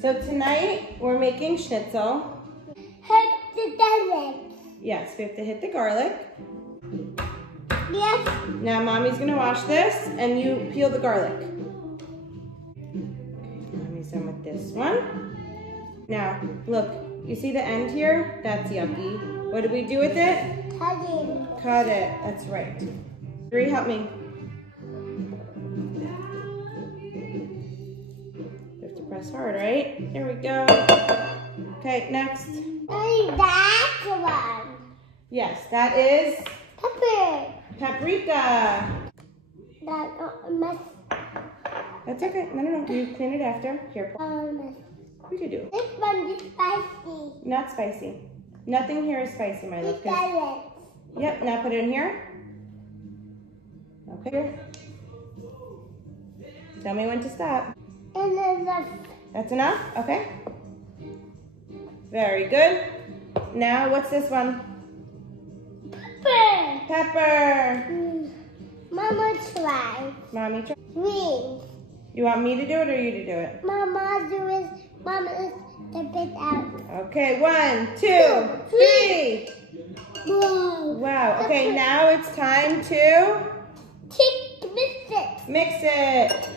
So tonight we're making schnitzel. Hit the garlic. Yes, we have to hit the garlic. Yes. Now Mommy's gonna wash this and you peel the garlic. Mommy's done with this one. Now, look, you see the end here? That's yucky. What do we do with it? Cut it. Cut it, that's right. Bree, help me. You have to press hard, right? There we go. Okay, next. Only that one. Yes, that is Pepper. paprika. That mess. That's okay. No. You clean it after. Here, Mess. we could do. This one is spicy. Not spicy. Nothing here is spicy, my love. The garlic. Yep, now put it in here. Okay. Tell me when to stop. And then That's enough? Okay. Very good. Now, what's this one? pepper. Pepper. Mama try. Mommy, try. Green. You want me to do it or you to do it? Mama is the bit out. Okay, 1, 2, 3. Whoa. Wow. Okay, now it's time to Mix it. mix it.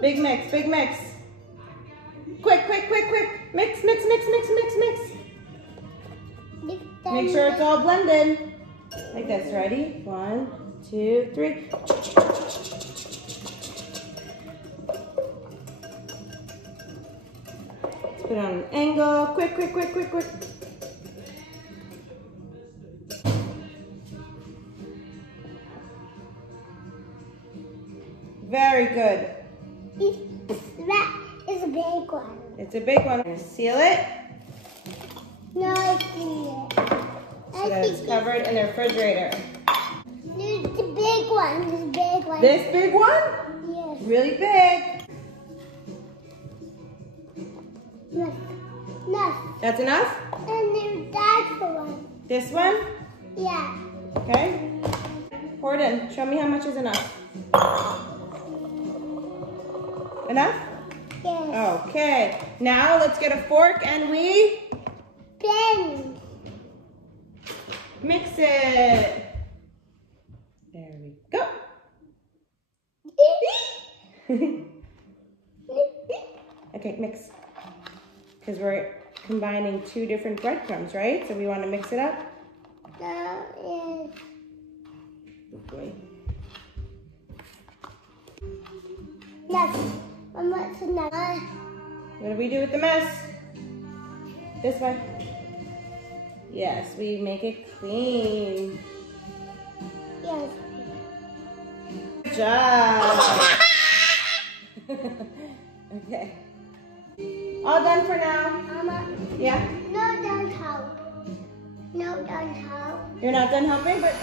Big mix, big mix. Quick. Mix. Mix Make sure it's all blended. Like this. Ready? 1, 2, 3. Let's put it on an angle. Quick. Very good. That is a big one. It's a big one. Seal it No, I see it. so that it's covered in the refrigerator. There's the big one. This big one. This big one? Yes. Really big. No. That's enough? And there's that one. This one? Yeah. Okay. Pour it in. Show me how much is enough. Enough? Yes. Okay. Now let's get a fork and we Pen. mix it. There we go. Okay, mix. Because we're combining 2 different breadcrumbs, right? So we want to mix it up. Now is Good boy. nothing. What's another? What do we do with the mess? This way. Yes, we make it clean. Yes. Good job. Okay. All done for now. Mama. Yeah? No, don't help. No, don't help. You're not done helping, but